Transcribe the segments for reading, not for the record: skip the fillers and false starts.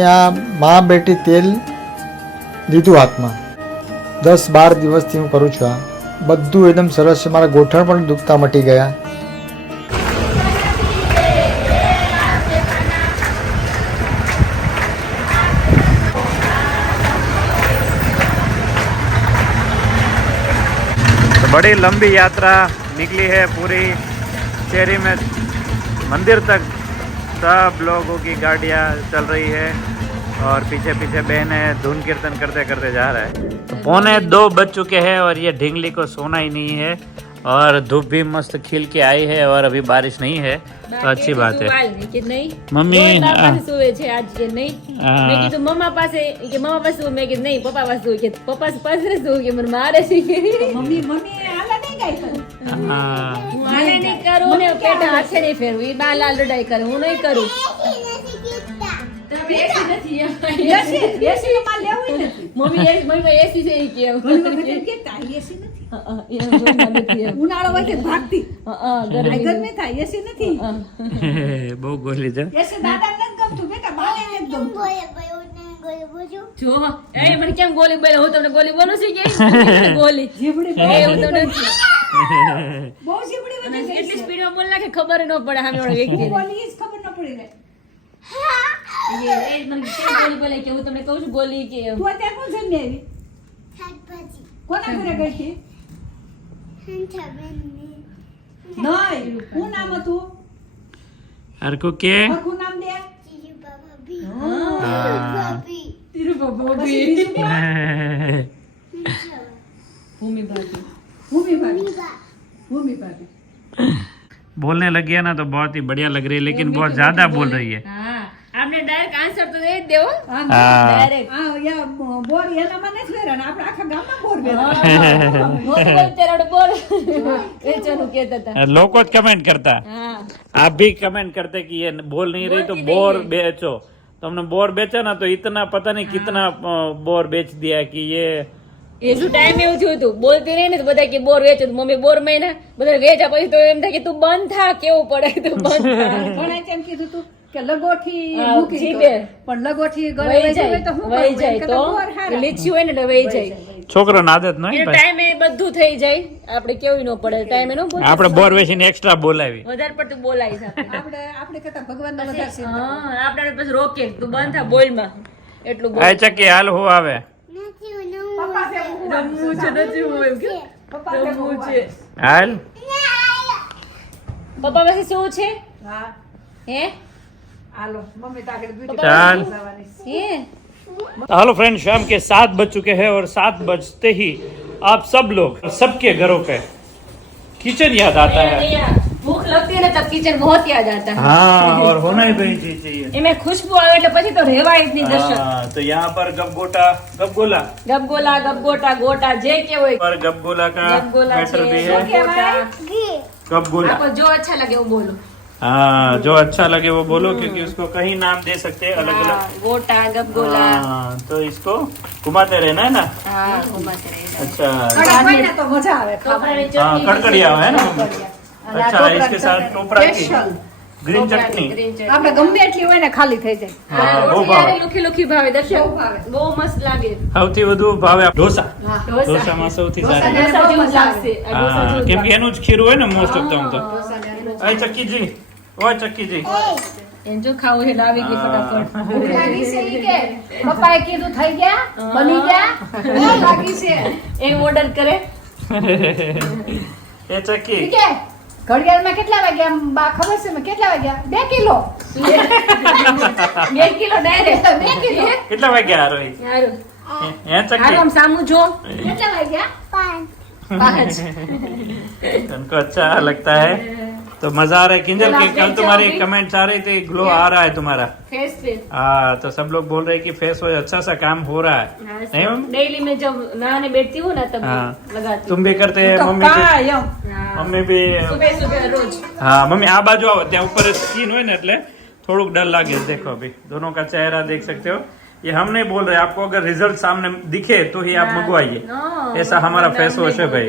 મેં આ મા બેટી તેલ લીધું હાથમાં 10-12 દિવસથી હું કરું છું. આ બધું એકદમ સરસ છે. મારા ગોઠણ પણ દુખતા મટી ગયા. बड़ी लंबी यात्रा निकली है पूरी शहरी में मंदिर तक. सब लोगों की गाड़ियाँ चल रही है और पीछे पीछे बहनें धुन कीर्तन करते करते जा रहा है. तो 1:45 बज चुके हैं और ये ढींगली को सोना ही नहीं है और धूप भी मस्त खिल के आई है और अभी बारिश नहीं है तो अच्छी बात है. मम्मी સુવે છે આજ કે નહીં. મેં કીધું મમ્મા પાસે કે મમ્મા પાસે સુવે. મેં કીધું નહીં પપ્પા પાસે સુવે. કે પપ્પા પાસે સુવે કે મને મારે છે. મમ્મી આલા નહીં ગાય કરું. હું આલે નહીં કરું ને પેટ હાથે નહીં ફેરવું. ઈ બા લાલ લડાઈ કરે હું નહીં કરું. તમે એસી નથી એસી માં લેવું નથી. મમ્મી એસી છે ઈ કે એસી નથી. ઉનાળો હોય કે ભાગતી ગરમી થાય એસી નથી. બહુ ગોલી છે. એસી દાદા નથી ગમતું બેટા બાને નથી ગમતું. જો એ મને કેમ ગોલી બોલે. હું તમને ગોલી બોલું છું કે ગોલી જીબડી બોલે એવું તો નથી. બહુ જીબડી વધી એટલી સ્પીડમાં બોલ નાખે ખબર ન પડે સામે વાળા વ્યક્તિને. ગોલી જ ખબર ન પડી રે. એ મને કેમ ગોલી બોલે કે હું તમને કહું છું ગોલી કે તું અત્યારે કોણ જમી આવી? શાકભાજી. કોના ઘરે ગઈ હતી? નહીં શું નામ હતું? હરકુ કે હરકુ નામ દે. તિરુપા ભાભી. ભૂમિ ભાભી. ભૂમિ ભાભી. ભૂમિ ભાભી. बोलने लगी है ना तो बहुत ही बढ़िया लग रही है लेकिन बहुत ज्यादा बोल रही है. हाँ आपने डायरेक्ट आंसर तो दे दो. डायरेक्ट हां या बोर એના માં નથી વેરાને આપણે આખા ગામમાં બોર વેરા. બોલ તેરા બોલ એ ચનું કહેતા હતા. लोग को कमेंट करता है. हां आप भी कमेंट करते कि ये बोल नहीं रही तो बोर बेचो. तो हमने बोर बेचा ना तो इतना पता नहीं कितना बोर बेच दिया कि ये એ શું ટાઈમ એવું થયું હતું બોલતી રહી ને તો બધા કે બોર વેચો. મમ્મી બોર મહિના બધા વેચા પછી તો એમ થાય કે તું બંધ થા કેવું પડે તું બંધ થા. ઘણા એમ કીધું તું કે લગોઠી મૂકી દે પણ લગોઠી ગળે વહી જાય તો હું વહી જાય તો લીચી હોય ને એટલે વહી જાય. છોકરાની આદત નહીં ભાઈ. ટાઈમે બધું થઈ જાય આપણે કેવું ન પડે ટાઈમે નો બોલ. આપણે બોર વેચીને એક્સ્ટ્રા બોલાવી વધારે પડતું બોલાય છે આપણે કરતા ભગવાનનો વધારે છે. હા આપણે પછી રોકે તું બંધ થા બોલમાં એટલું બોલ. આ ચકી હાલ હું આવે રમવું છે નથી હું એમ કે રમવું છે. હાલ પપ્પા પાસે શું છે? હા હે आलो मम्मी ताकत ब्यूटी ચાલ. હે हेलो फ्रेंड शाम के 7 बज चुके हैं और 7 बजते ही आप सब लोग सबके घरों पे किचन याद आता है. भूख लगती है ना तब किचन बहुत याद आता है. हाँ और होना ही चाहिए. એમાં ખુશ્બુ આવે એટલે પછી તો રહેવાય જ નહીં દર્શક. हाँ, तो यहाँ पर गपगोटा गपगोला ગબગોલા ગબગોટા ગોટા જે કે હોય पर गपगोला का ગબગોલા मैटर છે भी શું है. કહેવાય? गपगोला આપો જો અચ્છા લાગે એવું બોલો. हाँ जो अच्छा लगे वो बोलो क्योंकि उसको कहीं नाम दे सकते हैं अलग હા, अलग. ગોટા ગબગોલા. हाँ तो इसको घुमाते रहना है ना. હા ઘુમાતે રહેલા. अच्छा कड़ा पाई ना तो मजा आवे ટોપરાની हाँ ચટણી कड़कड़िया है ना. અને આ अच्छा ટોપરાની इसके साथ ચટણી. टोपरा की Special. ग्रीन ટોપરાની चटनी. green ચટણી. આપણે ગમે એટલી હોય ને ખાલી થઈ જાય. હા, બહુ રોટલી ભાવે. હારે લુખી લુખી ભાવે દર્શક. બહુ ભાવે. બહુ મસ્ત લાગે. સૌથી વધુ ભાવે ઢોસા. ઢોસા. ઢોસામાં સૌથી સારી. ઢોસા જેવું જ લાગશે. આ ઢોસા હા જેવું જ કેમ કે એનું જ ખીરું હોય ને મોસ્ટ ઓફ તો લાગશે. અય ચક્કીજી ઓય ચક્કીજી એને જો ખાવું છે લાવી ગઈ ફટાફટ. ભૂખ લાગી છે ઈ કે પપ્પાએ કીધું થઈ ગયા બની ગયા ભૂખ લાગી છે એ ઓર્ડર કરે. એ ચક્કી ઈ કે ઘડિયાળમાં કેટલા વાગ્યા બા ખબર છે મેં કેટલા વાગ્યા 2 કિલો 2 કિલો ડાયરેક્ટ 2 કિલો કેટલા વાગ્યા આરોહી સારું. હે ચક્કી હાલો આમ સામું જો. કેટલા વાગ્યા 5 उनको अच्छा लगता है तो मजा आ रहा है. किंजल की कल तुम्हारी कमेंट्स आ रही थी ग्लो आ रहा है तुम्हारा. फेस पे हाँ तो सब लोग बोल रहे हैं कि फेस वॉश अच्छा सा काम हो रहा है. नहीं मम्मी डेली में जब नहाने बैठती हूँ ना तब हाँ. लगाती तुम भी करते हैं તો मम्मी भी કાયમ हूँ. मम्मी भी सुबह सुबह रोज. हाँ मम्मी आ बाजू आओ ત્યાં ઉપર સ્કીન હોય ને એટલે થોડુંક ડર લાગે. देखो अभी दोनों का चेहरा देख सकते हो ये हम नहीं बोल रहे, आपको अगर रिजल्ट सामने दिखे तो ही आप मंगवाइए, ऐसा हमारा फेस वॉश है भाई।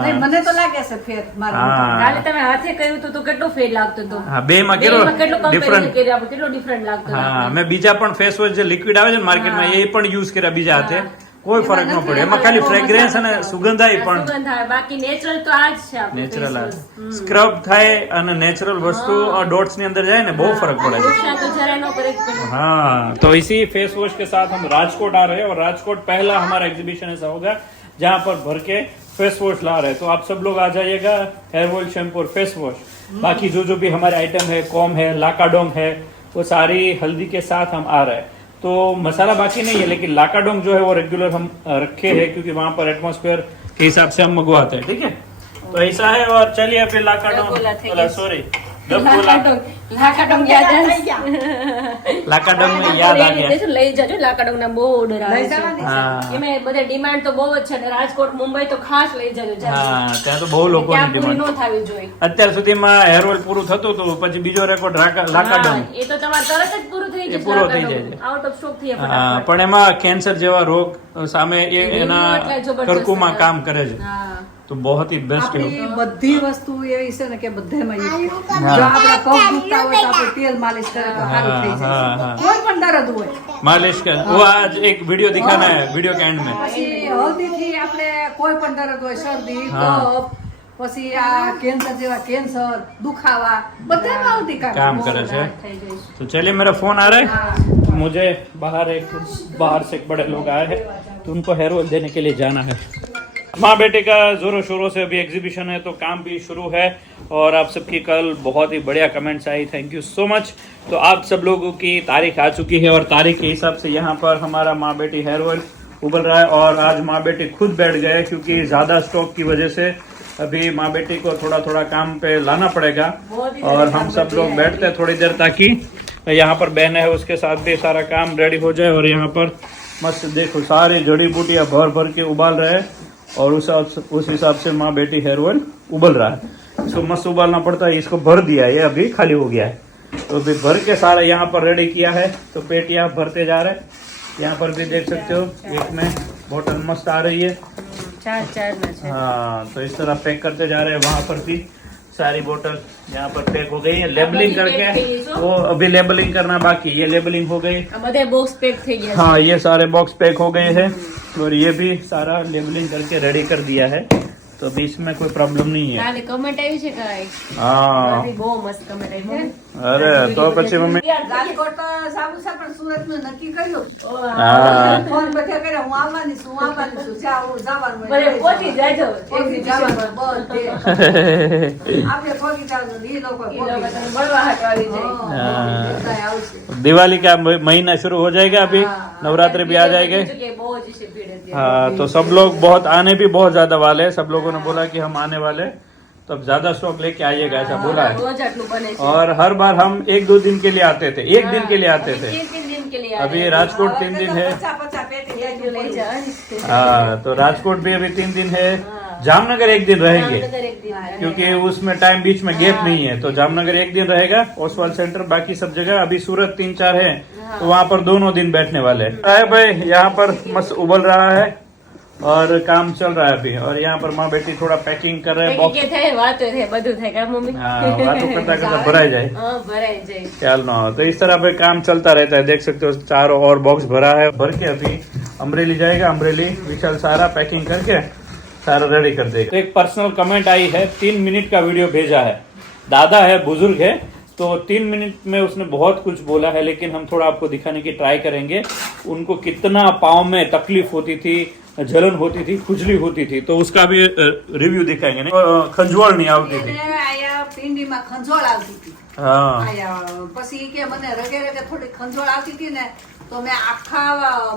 નહીં, મને તો લાગે છે ફેર મારા કાલે તમે હાથે કર્યું હતું તો કેટલો ફેર લાગતો હતો, હા બે માં કેટલો કેટલો કમ્પેરિઝન ડિફરન્ટ, કર્યા આપણે, કેટલો ડિફરન્ટ લાગતો હતો। હા મેં બીજા પણ ફેસ વોશ જે લિક્વિડ આવે છે માર્કેટમાં એ પણ યુઝ કર્યા બીજા હાથે, કોઈ ફરક ન પડે, એમાં ખાલી ફ્રેગ્રન્સ અને સુગંધ આવી પણ સુગંધ આવે, બાકી નેચરલ તો આ જ છે આપણું નેચરલ face આવે, wash। સ્ક્રબ થાય અને નેચરલ વસ્તુ डॉट्स ની અંદર जाए ना बहुत फर्क पड़ेगा। नुकसान तो जरा न करे पर हाँ तो इसी फेस वॉश के साथ हम राजकोट आ रहे हैं, और राजकोट पहला हमारा एग्जीबिशन ऐसा होगा जहाँ पर भर के फेस वॉश ला रहे हैं, तो आप सब लोग आ जाइएगा, हेयर ऑयल, शैम्पू और फेस वॉश, बाकी जो जो भी हमारे आइटम है, कॉम है, लाकाडोंग है, वो सारी हल्दी के साथ हम आ रहे हैं। तो मसाला बाकी नहीं है, लेकिन लाकाडोंग जो है वो रेगुलर हम रखे हैं क्योंकि वहाँ पर एटमॉस्फेयर के हिसाब से हम मंगवाते हैं, ठीक है। तो ऐसा है, और चलिए फिर लाकाडोंग, सॉरी લાકાડોંગ યાદ આવે, लाकाडोंग में याद आ गया, લઈ જાજો, લાકાડોંગ ના બહુ ઓર્ડર આવે છે, हाँ એમાં બધે ડિમાન્ડ તો બહુ જ છે, અને રાજકોટ મુંબઈ તો ખાસ લઈ જાજો, હા ત્યાં તો બહુ લોકોની ત્યાં પૂરી ડિમાન્ડ, ન થવી જોઈએ। અત્યાર સુધીમાં હેર ઓઇલ પૂરું થતું હતું, પછી બીજો રેકોર્ડ લાકાડોંગ, હા, એ તો તમારે તરત જ પૂરું થઈ એ પૂરો થઈ જાય છે। આઉટ ઓફ સ્ટોક થઈ જાય હા, ફટાફટ। પણ એમાં કેન્સર જેવા રોગ સામે એ એના એટલે જબરજસ્ત કરકુમાં છે। કામ કરે છે, હા તો बहुत ही बेस्ट है। આપણી બધી વસ્તુ એવી છે ને કે બધામાં use થાય। જો આપણા પગ દુખતા હોય તો આપણે તેલ માલિશ કરે તો સારું થઈ हाँ જાય, हाँ કોઈ પણ દર્દ હોય। मालिश का वो आज एक वीडियो दिखाना है, वीडियो के एंड में। પછી હળદીથી આપણે કોઈ પણ દર્દ હોય, શરદી, હા। કફ, પછી આ કેન્સર જેવા કેન્સર, દુખાવા બધામાં હળદી काम करे છે। થઈ જાય છે। तो चलिए मेरा फोन आ रहा है, मुझे बाहर से एक बड़े लोग आए हैं, तो उनको हेयर ऑयल देने के लिए जाना है। माँ बेटे का जोरों शोरों से अभी एग्जीबिशन है, तो काम भी शुरू है, और आप सबकी कल बहुत ही बढ़िया comments I, thank you so much. तो आप सब लोगों की तारीख आ चुकी है, और तारीख के हिसाब से यहाँ पर हमारा माँ बेटी हेयर ऑयल उबल रहा है, और आज माँ बेटी खुद बैठ गए क्योंकि ज़्यादा स्टॉक की वजह से अभी माँ बेटी को थोड़ा थोड़ा काम पे लाना पड़ेगा, और हम सब लोग बैठते हैं थोड़ी देर, ताकि यहाँ पर बहन है उसके साथ भी सारा काम रेडी हो जाए। और यहाँ पर मस्त देखो सारी जड़ी बूटियाँ भर भर के उबाल रहे हैं, और उस हिसाब से माँ बेटी हेयर ऑयल उबल रहा है। इसको मस्त उबालना पड़ता है, इसको भर दिया है, ये अभी खाली हो गया है, तो अभी भर के सारा यहाँ पर रेडी किया है, तो पेटियाँ भरते जा रहे हैं। यहाँ पर भी देख सकते हो एक में बोतल मस्त आ रही है, ચાર ના છે। हाँ तो इस तरह पैक करते जा रहे हैं। वहाँ पर भी सारी बोतल यहाँ पर पैक हो गई है, लेबलिंग करके, वो अभी लेबलिंग करना बाकी, ये लेबलिंग हो गई। આ બધે બોક્સ પેક થઈ ગયા છે। हाँ ये सारे बॉक्स पैक हो गए हैं, और ये भी सारा लेबलिंग करके रेडी कर दिया है, तो अभी इसमें कोई प्रॉब्लम नहीं है। કાલે કમેન્ટ આવી છે કાંઈ? हाँ બધી બહુ મસ્ત કમેન્ટ આવી છે। अरे तो પછી મમ્મી રાજકોટ તો સારું છે, પણ સુરતનું નક્કી કર્યું। હા ફોન બધે કર્યા, હું આવવાની છું, જવાનું હોય, બધે પહોંચી જાજો પહોંચી જવાનું બધે। આપણે પહોંચી જવાનું, ઈ લોકો ઈ લોકો પહોંચી તને મળવા હાટુ આવી જાય। જાય। બધાય આવશે। दिवाली का महीना शुरू हो जाएगा, अभी नवरात्रि भी आ जाएंगे। બીજું કે બહુ જ છે ભીડ હતી। हाँ तो सब लोग बहुत आने भी बहुत ज्यादा वाले हैं, सब लोगों ने बोला कि हम आने वाले, तो अब ज्यादा स्टॉक लेके आइएगा ऐसा बोला है। રોજ આટલું બને છે। और हर बार हम 1-2 दिन के लिए आते थे, एक दिन के लिए आते थे। 3 दिन के लिए अभी राजकोट 3 दिन है, 50 પેટી લેજો લઈ પડશે। જાય। हाँ तो राजकोट भी अभी 3 दिन है, जामनगर 1 दिन रहेंगे, જામનગર એક दिन क्योंकि उसमें टाइम बीच में गैप नहीं है, तो जामनगर 1 दिन रहेगा, ओसवाल सेंटर, बाकी सब जगह। अभी सूरत 3-4 है, तो वहाँ पर दोनों दिन बैठने वाले हैं। भाई यहाँ पर मस्त उबल रहा है, और काम चल रहा है अभी, और यहाँ पर माँ बेटी थोड़ा पैकिंग कर रहे हैं बॉक्स। કે થાય વાતો થાય બધું થાય કા મમ્મી? हाँ बातों करता करता भराई जाए, હા ભરાઈ જાય। ख्याल ना हो, तो इस तरह पे काम चलता रहता है। देख सकते हो चारों और बॉक्स भरा है, भर के अभी अमरेली जाएगा, अमरेली विशाल सारा पैकिंग करके सारा रेडी कर देगा। तो एक पर्सनल कमेंट आई है, 3 मिनट का वीडियो भेजा है, दादा है, बुजुर्ग है, तो 3 मिनट में उसने बहुत कुछ बोला है, लेकिन हम थोड़ा आपको दिखाने की ट्राई करेंगे उनको कितना पाँव में तकलीफ होती थी, जलन होती थी, खुजली होती थी, तो उसका भी रिव्यू दिखाएंगे। खंजवाल नहीं આવતી હતી, એને આયા પિંડીમાં ખંજોળ આવતી હતી। हाँ આયા પછી ઈ કે મને રગે રગે થોડી ખંજોળ આવતી હતી ને, તો મેં આખા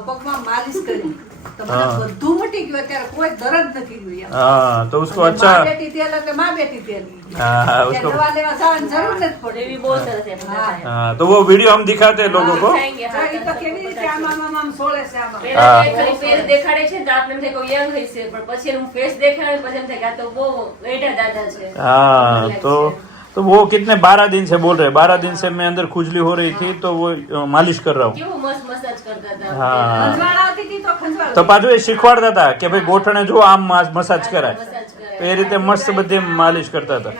પગમાં માલિશ કરી, તો મને હા। બધું મટી ગયું, અત્યારે કોઈ દર્દ નથી રહ્યું યાર। हाँ तो उसको અને अच्छा, માં બેટી તેલ એટલે માં બેટી તેલ ઈ। हाँ ત્યાં उसको, દવા લેવા જવાની જરૂર નથી એવી પડતી। બહુ સરસ છે બધા થાય। हाँ તો वो वीडियो हम दिखाते हैं लोगों को। થાય તો ઈ તો કેવી રીતે આમ આમ આમ આમ સોળે છે આમ આમ। પહેલા તો ખાલી ફેસ દેખાડે છે તો આપણે એમ થાય કે યંગ હશે, પણ પછી એનું ફેસ દેખાડે પછી એમ થાય કે આ તો બહુ ગઈઢા દાદા છે। हाँ तो वो कितने 12 दिन से बोल रहे हैं, 12 दिन से मैं अंदर खुजली हो रही थी, तो वो मालिश कर रहा हूँ। કેવું મસ્ત મસાજ કરતા હતા હા ખંજવાળ આવતી હતી તો ખંજવાળ તો પાછું એ શીખવાડતા હતા કે ભાઈ ગોઠણે જો આમ મસાજ કરાય મસાજ કરે તો એ રીતે મસ્ત બધી માલિશ કરતા હતા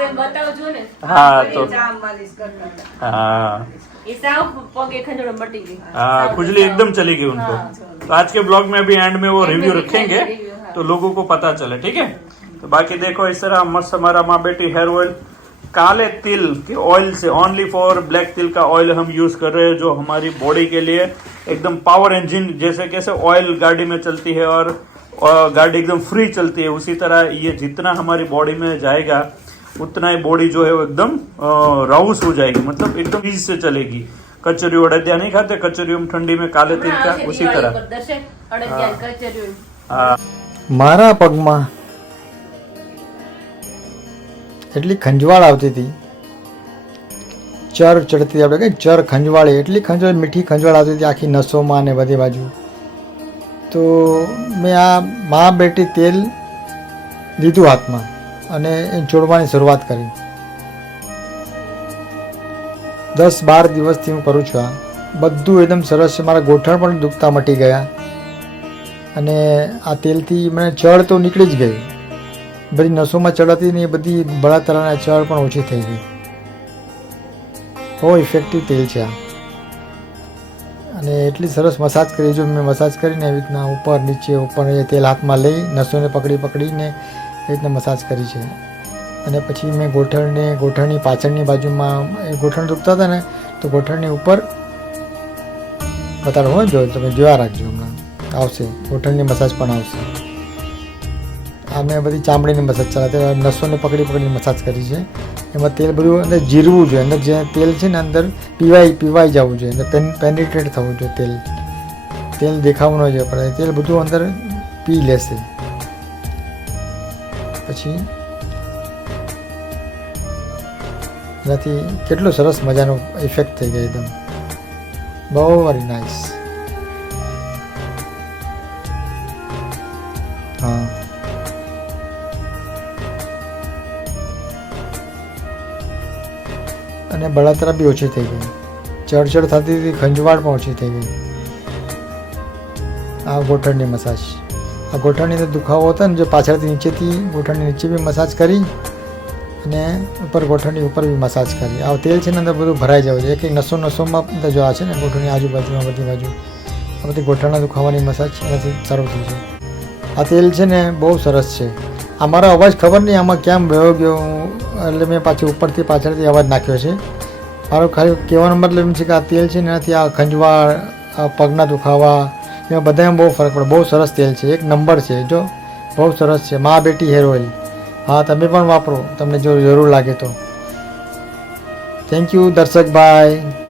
એ બતાવજો ને હા તો જામ માલિશ કરતા હતા हाँ એ સાવ પગે ખંજોડો મટી ગઈ हाँ खुजली एकदम चली गई उनको तो आज के ब्लॉग में अभी एंड में वो रिव्यू रखेंगे तो लोगों को पता चले ठीक है तो बाकी देखो इस तरह मस्त हमारा माँ बेटी हेयर ऑयल काले तिल के ऑयल से ओनली फॉर ब्लैक तिल का ऑयल हम यूज कर रहे हैं जो हमारी बॉडी के लिए एकदम पावर इंजन जैसे कैसे ऑयल गाड़ी में चलती है और गाड़ी एकदम फ्री चलती है उसी तरह ये जितना हमारी बॉडी में जाएगा उतना ही बॉडी जो है वो एकदम राउस हो जाएगी मतलब एकदम ईज से चलेगी कचौरी अड़दिया नहीं खाते कचौरी हम ठंडी में काले तिल का उसी तरह દર્શક અડદિયા કચરિયું हाँ મારા પગમાં એટલી ખંજવાળ આવતી હતી, ચર ચડતી આપણે કહીએ ચર ખંજવાળી, એટલી ખંજવાળ મીઠી ખંજવાળ આવતી હતી આખી નસોમાં ને બધી બાજુ. તો મેં આ મા બેટી તેલ લીધું હાથમાં અને એ ચોળવાની શરૂઆત કરી. 10-12 દિવસથી હું કરું છું. આ બધું એકદમ સરસ છે. મારા ગોઠણ પણ દુખતા મટી ગયા અને આ તેલથી મને ચળ તો નીકળી જ ગઈ. બધી નસોમાં ચડ હતી ને એ બધી બળાતરાના ચળ પણ ઓછી થઈ ગઈ. બહુ ઇફેક્ટિવ તેલ છે આ. અને એટલી સરસ મસાજ કરી, જો મેં મસાજ કરીને એવી રીતના ઉપર નીચે ઉપર એ તેલ હાથમાં લઈ નસોને પકડીને એ રીતના મસાજ કરી છે. અને પછી મેં ગોઠણની પાછળની બાજુમાં એ ગોઠણ દુખતા હતા ને તો ગોઠણની ઉપર બતાડો હોય, જો તમે જોયા રાખજો, હમણાં આવશે ગોઠણની મસાજ પણ આવશે. આ મેં બધી ચામડીની મસાજ ચાલે નસોને પકડીને મસાજ કરી છે. એમાં તેલ બધું અંદર જીરવું જોઈએ, અંદર જે તેલ છે ને અંદર પીવાઈ જવું જોઈએ, અંદર પેનિટ્રેટ થવું જોઈએ. તેલ દેખાવું ન જોઈએ પણ તેલ બધું અંદર પી લેશે. પછી એનાથી કેટલું સરસ મજાનો ઇફેક્ટ થઈ ગયો, એકદમ બહુ વેરી નાઇસ. હા અને બળતરા બી ઓછી થઈ ગઈ, ચડચડ થતી હતી, ખંજવાળ પણ ઓછી થઈ ગઈ. આ ગોઠણની મસાજ, આ ગોઠણની અંદર દુખાવો હતો ને, જો પાછળથી નીચેથી ગોઠણની નીચે બી મસાજ કરી અને ઉપર ગોઠણની ઉપર બી મસાજ કરી. આ તેલ છે ને અંદર બધું ભરાઈ જવું છે. એક નસોમાં બધા જો આ છે ને ગોઠણની આજુબાજુમાં બધી બાજુ આ બધી ગોઠણના દુખાવાની મસાજ એનાથી સારું થઈ છે. આ તેલ છે ને બહુ સરસ છે. આ મારો અવાજ ખબર નહીં આમાં કેમ વયો ગયો, એટલે મેં પાછી ઉપરથી પાછળથી અવાજ નાખ્યો છે. મારો ખાલી કહેવાનો મતલબ એમ છે કે આ તેલ છે ને એનાથી આ ખંજવાળ, આ પગના દુખાવા એમાં બધામાં બહુ ફરક પડે. બહુ સરસ તેલ છે, એક નંબર છે, જો બહુ સરસ છે. મા બેટી હેર ઓઇલ. હા, તમે પણ વાપરો, તમને જો જરૂર લાગે તો. Thank you દર્શકભાઈ.